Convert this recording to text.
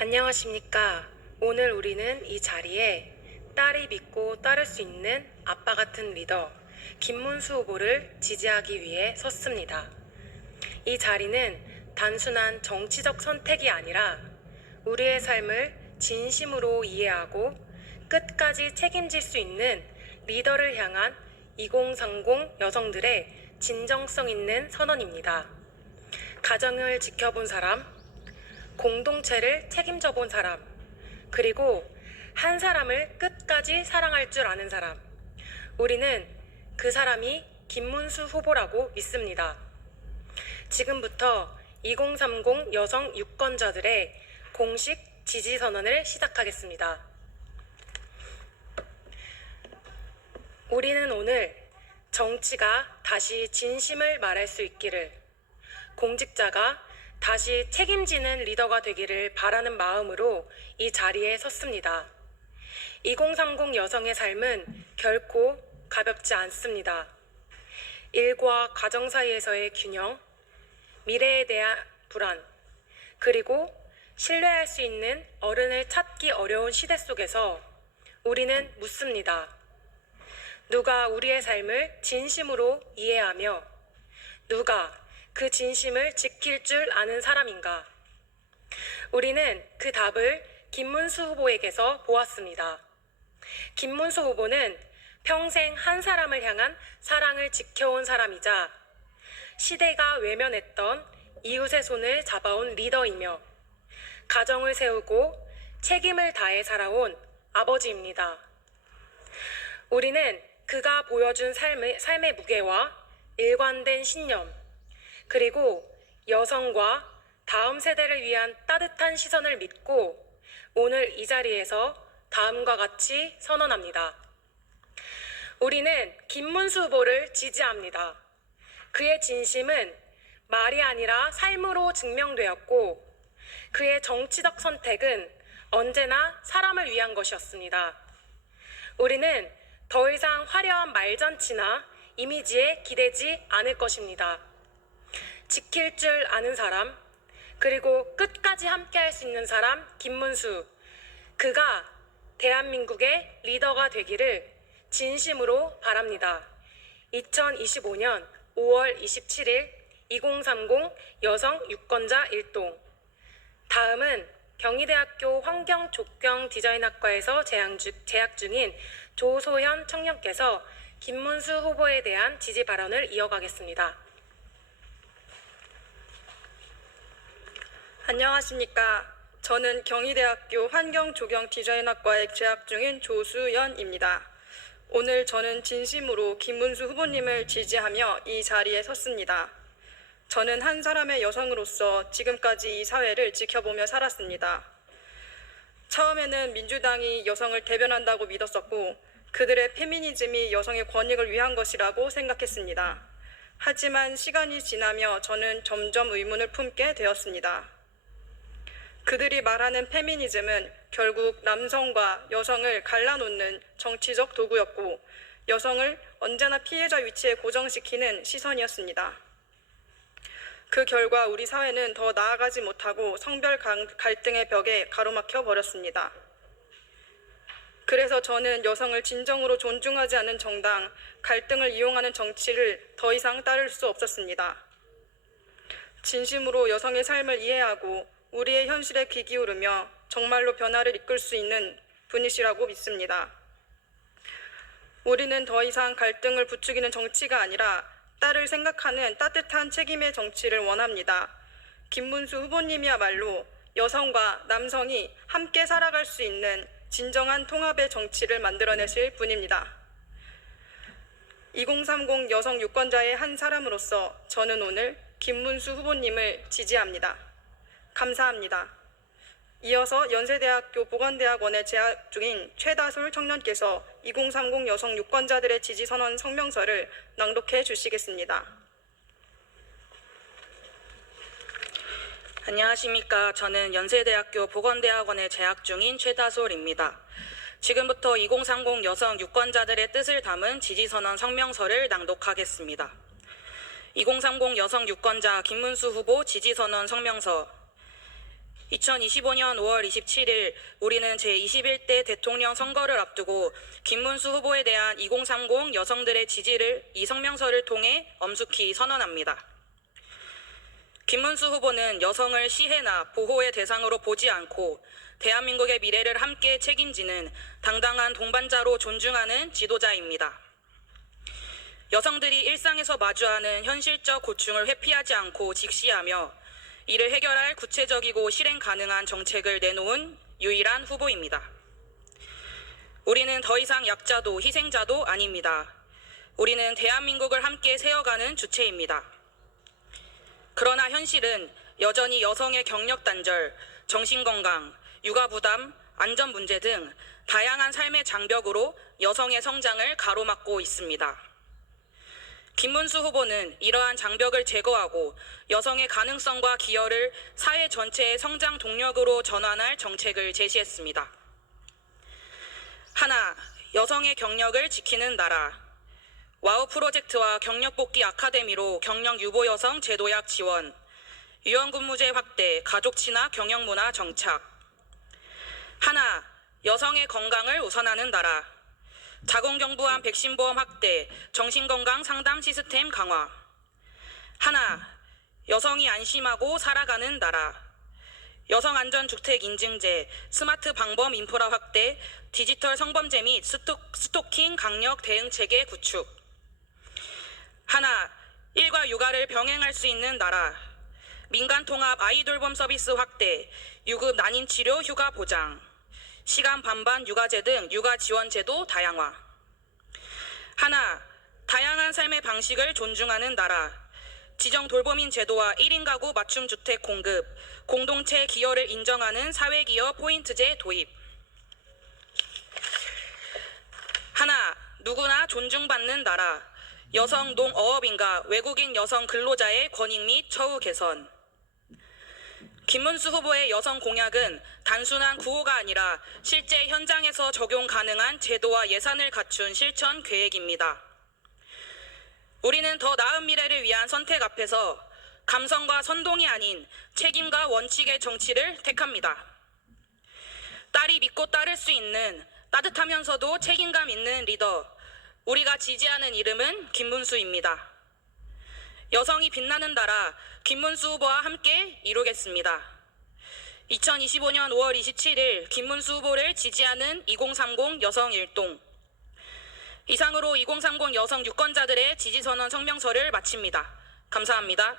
안녕하십니까. 오늘 우리는 이 자리에 딸이 믿고 따를 수 있는 아빠 같은 리더 김문수 후보를 지지하기 위해 섰습니다. 이 자리는 단순한 정치적 선택이 아니라 우리의 삶을 진심으로 이해하고 끝까지 책임질 수 있는 리더를 향한 2030 여성들의 진정성 있는 선언입니다. 가정을 지켜본 사람, 공동체를 책임져 본 사람, 그리고 한 사람을 끝까지 사랑할 줄 아는 사람. 우리는 그 사람이 김문수 후보라고 믿습니다. 지금부터 2030 여성 유권자들의 공식 지지 선언을 시작하겠습니다. 우리는 오늘 정치가 다시 진심을 말할 수 있기를, 공직자가 다시 책임지는 리더가 되기를 바라는 마음으로 이 자리에 섰습니다. 2030 여성의 삶은 결코 가볍지 않습니다. 일과 가정 사이에서의 균형, 미래에 대한 불안, 그리고 신뢰할 수 있는 어른을 찾기 어려운 시대 속에서 우리는 묻습니다. 누가 우리의 삶을 진심으로 이해하며 누가 그 진심을 지킬 줄 아는 사람인가? 우리는 그 답을 김문수 후보에게서 보았습니다. 김문수 후보는 평생 한 사람을 향한 사랑을 지켜온 사람이자 시대가 외면했던 이웃의 손을 잡아온 리더이며 가정을 세우고 책임을 다해 살아온 아버지입니다. 우리는 그가 보여준 삶의 무게와 일관된 신념, 그리고 여성과 다음 세대를 위한 따뜻한 시선을 믿고 오늘 이 자리에서 다음과 같이 선언합니다. 우리는 김문수 후보를 지지합니다. 그의 진심은 말이 아니라 삶으로 증명되었고 그의 정치적 선택은 언제나 사람을 위한 것이었습니다. 우리는 더 이상 화려한 말잔치나 이미지에 기대지 않을 것입니다. 지킬 줄 아는 사람, 그리고 끝까지 함께할 수 있는 사람 김문수, 그가 대한민국의 리더가 되기를 진심으로 바랍니다. 2025년 5월 27일 2030 여성 유권자 일동. 다음은 경희대학교 환경조경디자인학과에서 재학 중인 조소현 청년께서 김문수 후보에 대한 지지 발언을 이어가겠습니다. 안녕하십니까. 저는 경희대학교 환경조경디자인학과에 재학 중인 조수연입니다. 오늘 저는 진심으로 김문수 후보님을 지지하며 이 자리에 섰습니다. 저는 한 사람의 여성으로서 지금까지 이 사회를 지켜보며 살았습니다. 처음에는 민주당이 여성을 대변한다고 믿었었고 그들의 페미니즘이 여성의 권익을 위한 것이라고 생각했습니다. 하지만 시간이 지나며 저는 점점 의문을 품게 되었습니다. 그들이 말하는 페미니즘은 결국 남성과 여성을 갈라놓는 정치적 도구였고 여성을 언제나 피해자 위치에 고정시키는 시선이었습니다. 그 결과 우리 사회는 더 나아가지 못하고 성별 갈등의 벽에 가로막혀 버렸습니다. 그래서 저는 여성을 진정으로 존중하지 않는 정당, 갈등을 이용하는 정치를 더 이상 따를 수 없었습니다. 진심으로 여성의 삶을 이해하고 우리의 현실에 귀 기울이며 정말로 변화를 이끌 수 있는 분이시라고 믿습니다. 우리는 더 이상 갈등을 부추기는 정치가 아니라 딸을 생각하는 따뜻한 책임의 정치를 원합니다. 김문수 후보님이야말로 여성과 남성이 함께 살아갈 수 있는 진정한 통합의 정치를 만들어내실 분입니다. 2030 여성 유권자의 한 사람으로서 저는 오늘 김문수 후보님을 지지합니다. 감사합니다. 이어서 연세대학교 보건대학원에 재학 중인 최다솔 청년께서 2030 여성 유권자들의 지지선언 성명서를 낭독해 주시겠습니다. 안녕하십니까. 저는 연세대학교 보건대학원에 재학 중인 최다솔입니다. 지금부터 2030 여성 유권자들의 뜻을 담은 지지선언 성명서를 낭독하겠습니다. 2030 여성 유권자 김문수 후보 지지선언 성명서. 2025년 5월 27일 우리는 제21대 대통령 선거를 앞두고 김문수 후보에 대한 2030 여성들의 지지를 이 성명서를 통해 엄숙히 선언합니다. 김문수 후보는 여성을 시해나 보호의 대상으로 보지 않고 대한민국의 미래를 함께 책임지는 당당한 동반자로 존중하는 지도자입니다. 여성들이 일상에서 마주하는 현실적 고충을 회피하지 않고 직시하며 이를 해결할 구체적이고 실행 가능한 정책을 내놓은 유일한 후보입니다. 우리는 더 이상 약자도 희생자도 아닙니다. 우리는 대한민국을 함께 세워가는 주체입니다. 그러나 현실은 여전히 여성의 경력 단절, 정신건강, 육아 부담, 안전 문제 등 다양한 삶의 장벽으로 여성의 성장을 가로막고 있습니다. 김문수 후보는 이러한 장벽을 제거하고 여성의 가능성과 기여를 사회 전체의 성장 동력으로 전환할 정책을 제시했습니다. 하나, 여성의 경력을 지키는 나라. 와우 프로젝트와 경력복귀 아카데미로 경력 유보 여성 제도약 지원, 유연근무제 확대, 가족 친화 경영 문화 정착. 하나, 여성의 건강을 우선하는 나라. 자궁경부암 백신보험 확대, 정신건강 상담 시스템 강화. 하나, 여성이 안심하고 살아가는 나라. 여성안전주택 인증제, 스마트 방범 인프라 확대, 디지털 성범죄 및 스토킹 강력 대응체계 구축. 하나, 일과 육아를 병행할 수 있는 나라. 민간통합 아이돌봄 서비스 확대, 유급 난임치료 휴가 보장. 시간 반반 육아제 등 육아 지원 제도 다양화. 하나, 다양한 삶의 방식을 존중하는 나라. 지정 돌봄인 제도와 1인 가구 맞춤 주택 공급, 공동체 기여를 인정하는 사회기여 포인트제 도입. 하나, 누구나 존중받는 나라. 여성 농어업인과 외국인 여성 근로자의 권익 및 처우 개선. 김문수 후보의 여성 공약은 단순한 구호가 아니라 실제 현장에서 적용 가능한 제도와 예산을 갖춘 실천 계획입니다. 우리는 더 나은 미래를 위한 선택 앞에서 감성과 선동이 아닌 책임과 원칙의 정치를 택합니다. 딸이 믿고 따를 수 있는 따뜻하면서도 책임감 있는 리더, 우리가 지지하는 이름은 김문수입니다. 여성이 빛나는 나라, 김문수 후보와 함께 이루겠습니다. 2025년 5월 27일 김문수 후보를 지지하는 2030 여성 일동. 이상으로 2030 여성 유권자들의 지지선언 성명서를 마칩니다. 감사합니다.